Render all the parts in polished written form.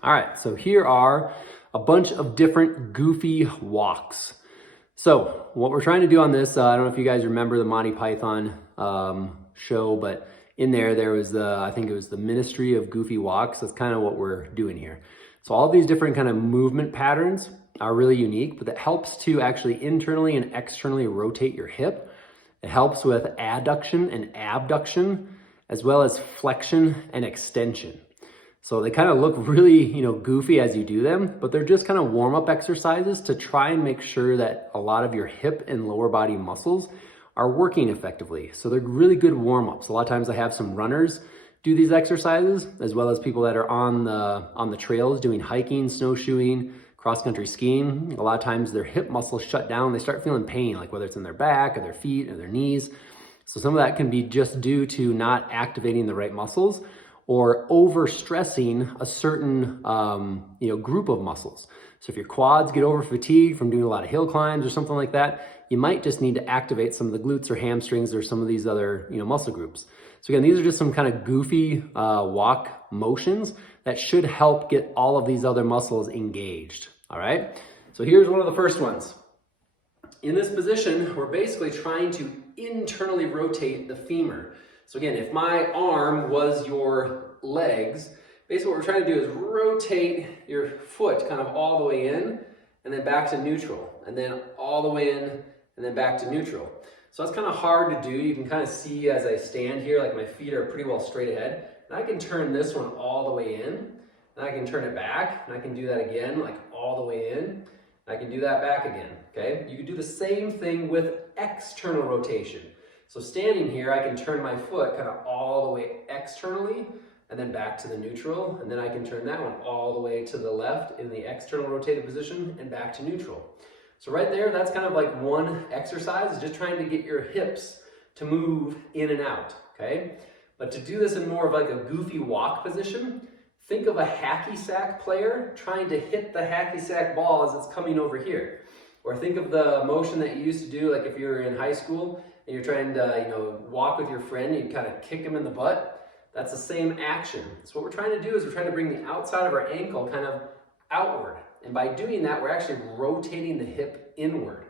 All right, so here are a bunch of different goofy walks. So what we're trying to do on this, I don't know if you guys remember the Monty Python show, but in there was I think it was the Ministry of Goofy Walks. That's kind of what we're doing here. So all these different kind of movement patterns are really unique, but that helps to actually internally and externally rotate your hip. It helps with adduction and abduction, as well as flexion and extension. So they kind of look really, goofy as you do them, but they're just kind of warm-up exercises to try and make sure that a lot of your hip and lower body muscles are working effectively. So they're really good warm-ups. A lot of times I have some runners do these exercises, as well as people that are on the trails doing hiking, snowshoeing, cross-country skiing. A lot of times their hip muscles shut down. They start feeling pain, like whether it's in their back or their feet or their knees. So some of that can be just due to not activating the right muscles or overstressing a certain group of muscles. So if your quads get over fatigued from doing a lot of hill climbs or something like that, you might just need to activate some of the glutes or hamstrings or some of these other muscle groups. So again, these are just some kind of goofy walk motions that should help get all of these other muscles engaged. All right, so here's one of the first ones. In this position, we're basically trying to internally rotate the femur. So again, if my arm was your legs, basically what we're trying to do is rotate your foot kind of all the way in and then back to neutral, and then all the way in and then back to neutral. So that's kind of hard to do. You can kind of see as I stand here, like my feet are pretty well straight ahead. And I can turn this one all the way in, and I can turn it back, and I can do that again, like all the way in, and I can do that back again, okay? You can do the same thing with external rotation. So standing here, I can turn my foot kind of all the way externally and then back to the neutral, and then I can turn that one all the way to the left in the external rotated position and back to neutral. So right there, that's kind of like one exercise, is just trying to get your hips to move in and out, okay? But to do this in more of like a goofy walk position, think of a hacky sack player trying to hit the hacky sack ball as it's coming over here. Or think of the motion that you used to do, like if you were in high school and you're trying to, walk with your friend, and you kind of kick him in the butt. That's the same action. So what we're trying to do is we're trying to bring the outside of our ankle kind of outward. And by doing that, we're actually rotating the hip inward.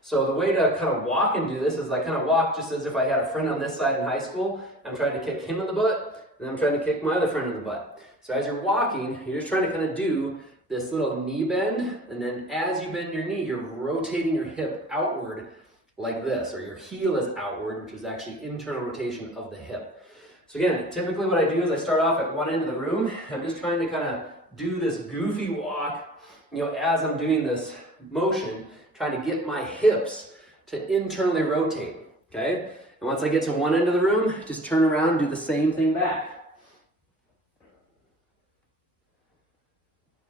So the way to kind of walk and do this is I kind of walk just as if I had a friend on this side in high school. I'm trying to kick him in the butt, and I'm trying to kick my other friend in the butt. So as you're walking, you're just trying to kind of do this little knee bend, and then as you bend your knee, you're rotating your hip outward like this, or your heel is outward, which is actually internal rotation of the hip. So again, typically what I do is I start off at one end of the room. I'm just trying to kind of do this goofy walk, as I'm doing this motion, trying to get my hips to internally rotate, okay? And once I get to one end of the room, just turn around and do the same thing back.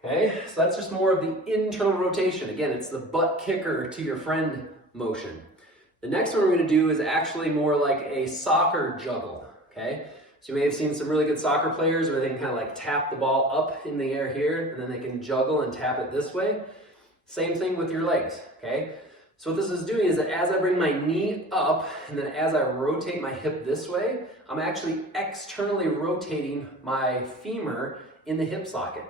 Okay, so that's just more of the internal rotation. Again, it's the butt kicker to your friend motion. The next one we're going to do is actually more like a soccer juggle, okay? So you may have seen some really good soccer players where they can kind of like tap the ball up in the air here, and then they can juggle and tap it this way. Same thing with your legs, okay? So what this is doing is that as I bring my knee up, and then as I rotate my hip this way, I'm actually externally rotating my femur in the hip socket.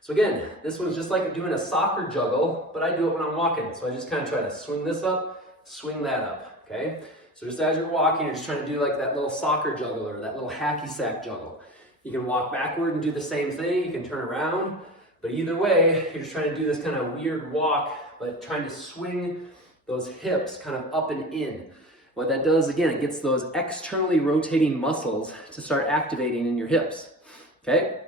So again, this one's just like doing a soccer juggle, but I do it when I'm walking. So I just kind of try to swing this up, swing that up, okay? So just as you're walking, you're just trying to do like that little soccer juggle or that little hacky sack juggle. You can walk backward and do the same thing. You can turn around, but either way, you're just trying to do this kind of weird walk, but trying to swing those hips kind of up and in. What that does, again, it gets those externally rotating muscles to start activating in your hips, okay?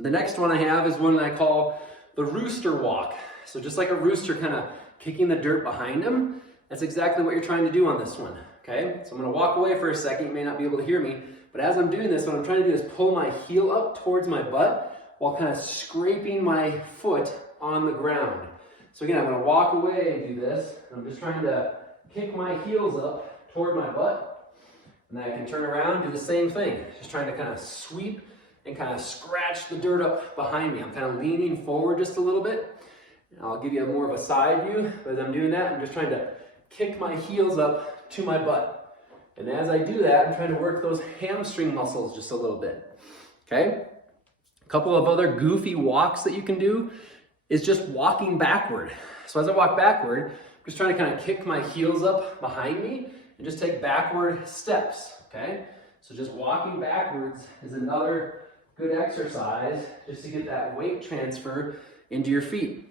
The next one I have is one that I call the rooster walk. So just like a rooster kind of kicking the dirt behind him, that's exactly what you're trying to do on this one, okay? So I'm gonna walk away for a second. You may not be able to hear me, but as I'm doing this, what I'm trying to do is pull my heel up towards my butt while kind of scraping my foot on the ground. So again, I'm gonna walk away and do this. I'm just trying to kick my heels up toward my butt, and then I can turn around and do the same thing. Just trying to kind of sweep and kind of scratch the dirt up behind me. I'm kind of leaning forward just a little bit. I'll give you more of a side view, but as I'm doing that, I'm just trying to kick my heels up to my butt. And as I do that, I'm trying to work those hamstring muscles just a little bit, okay? A couple of other goofy walks that you can do is just walking backward. So as I walk backward, I'm just trying to kind of kick my heels up behind me and just take backward steps, okay? So just walking backwards is another good exercise just to get that weight transfer into your feet.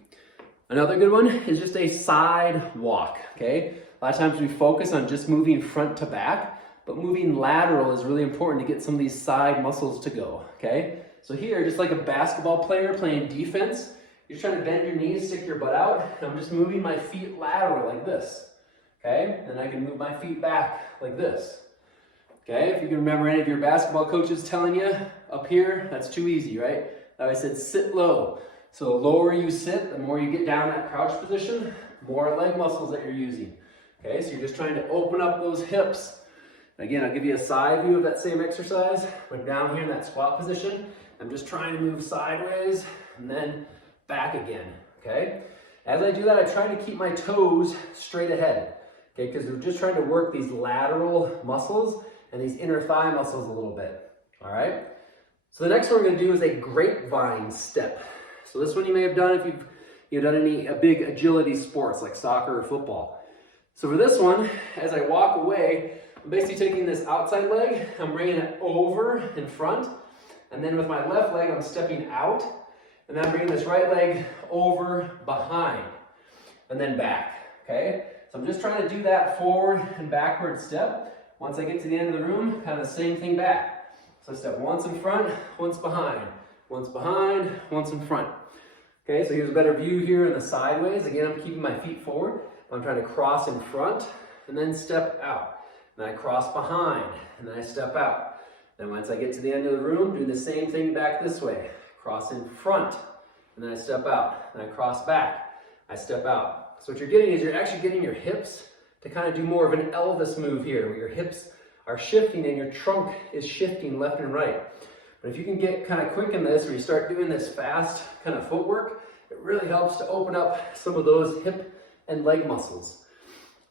Another good one is just a side walk, okay? A lot of times we focus on just moving front to back, but moving lateral is really important to get some of these side muscles to go, okay? So here, just like a basketball player playing defense, you're trying to bend your knees, stick your butt out, and I'm just moving my feet lateral like this, okay? And I can move my feet back like this, okay? If you can remember any of your basketball coaches telling you up here, that's too easy, right? I said sit low. So the lower you sit, the more you get down that crouch position, more leg muscles that you're using, okay? So you're just trying to open up those hips. Again, I'll give you a side view of that same exercise. I'm down here in that squat position. I'm just trying to move sideways and then back again, okay? As I do that, I try to keep my toes straight ahead, okay? Because we're just trying to work these lateral muscles and these inner thigh muscles a little bit, all right? So the next one we're gonna do is a grapevine step. So this one you may have done if you've done any big agility sports like soccer or football. So for this one, as I walk away, I'm basically taking this outside leg, I'm bringing it over in front, and then with my left leg, I'm stepping out, and then I'm bringing this right leg over behind, and then back, okay? So I'm just trying to do that forward and backward step. Once I get to the end of the room, kind of the same thing back. So step once in front, once behind, once behind, once in front. Okay, so here's a better view here in the sideways. Again, I'm keeping my feet forward. I'm trying to cross in front, and then step out. Then I cross behind, and then I step out. Then once I get to the end of the room, do the same thing back this way. Cross in front, and then I step out. Then I cross back, I step out. So what you're getting is you're actually getting your hips to kind of do more of an Elvis move here, where your hips are shifting and your trunk is shifting left and right. But if you can get kind of quick in this, where you start doing this fast kind of footwork, it really helps to open up some of those hip and leg muscles.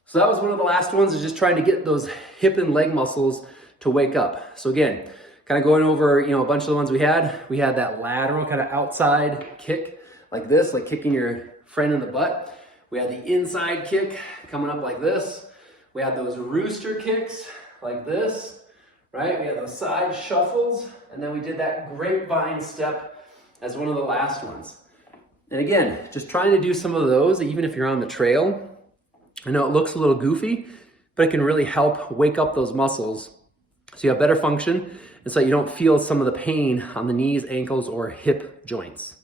So that was one of the last ones, is just trying to get those hip and leg muscles to wake up. So again, kind of going over, a bunch of the ones we had. We had that lateral kind of outside kick like this, like kicking your friend in the butt. We had the inside kick coming up like this. We had those rooster kicks like this, right? We had those side shuffles, and then we did that grapevine step as one of the last ones. And again, just trying to do some of those, even if you're on the trail. I know it looks a little goofy, but it can really help wake up those muscles so you have better function and so you don't feel some of the pain on the knees, ankles, or hip joints.